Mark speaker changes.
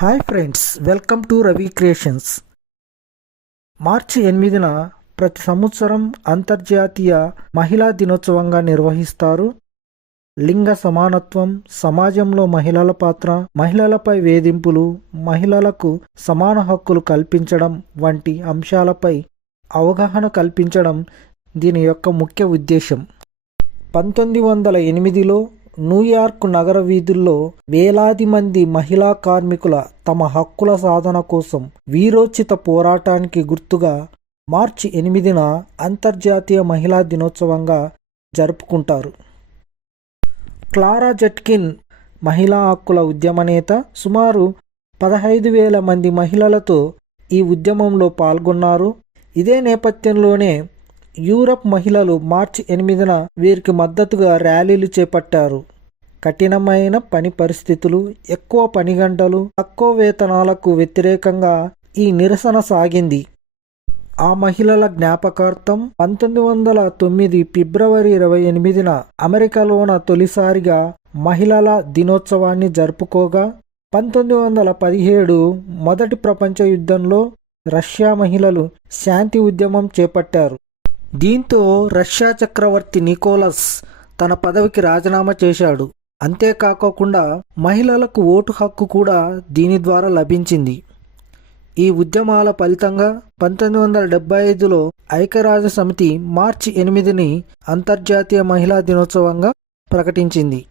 Speaker 1: Hi friends welcome to Ravi creations మార్చి ఎనిమిదిన ప్రతి సంవత్సరం అంతర్జాతీయ మహిళా దినోత్సవంగా నిర్వహిస్తారు. లింగ సమానత్వం సమాజంలో మహిళల పాత్ర మహిళలపై వేధింపులు మహిళలకు సమాన హక్కులు కల్పించడం వంటి అంశాలపై అవగాహన కల్పించడం దీని యొక్క ముఖ్య ఉద్దేశం. పంతొమ్మిది వందల ఎనిమిదిలో న్యూయార్క్ నగర వీధుల్లో వేలాది మంది మహిళా కార్మికుల తమ హక్కుల సాధన కోసం వీరోచిత పోరాటానికి గుర్తుగా మార్చి ఎనిమిదిన అంతర్జాతీయ మహిళా దినోత్సవంగా జరుపుకుంటారు. క్లారా జట్కిన్ మహిళా హక్కుల ఉద్యమ నేత సుమారు పదహైదు వేల మంది మహిళలతో ఈ ఉద్యమంలో పాల్గొన్నారు. ఇదే నేపథ్యంలోనే యూరప్ మహిళలు మార్చి ఎనిమిదిన వీరికి మద్దతుగా ర్యాలీలు చేపట్టారు. కఠినమైన పని పరిస్థితులు ఎక్కువ పని గంటలు తక్కువ వేతనాలకు వ్యతిరేకంగా ఈ నిరసన సాగింది. ఆ మహిళల జ్ఞాపకార్థం పంతొమ్మిది వందల తొమ్మిది ఫిబ్రవరి ఇరవై ఎనిమిదిన అమెరికాలోన తొలిసారిగా మహిళల దినోత్సవాన్ని జరుపుకోగా పంతొమ్మిది వందల పదిహేడు మొదటి ప్రపంచ యుద్ధంలో రష్యా మహిళలు శాంతి ఉద్యమం చేపట్టారు. దీంతో రష్యా చక్రవర్తి నికోలస్ తన పదవికి రాజీనామా చేశాడు. అంతేకాకుండా మహిళలకు ఓటు హక్కు కూడా దీని ద్వారా లభించింది. ఈ ఉద్యమాల ఫలితంగా పంతొమ్మిది వందల డెబ్బై ఐదులో ఐక్యరాజ్య సమితి మార్చి ఎనిమిదిని అంతర్జాతీయ మహిళా దినోత్సవంగా ప్రకటించింది.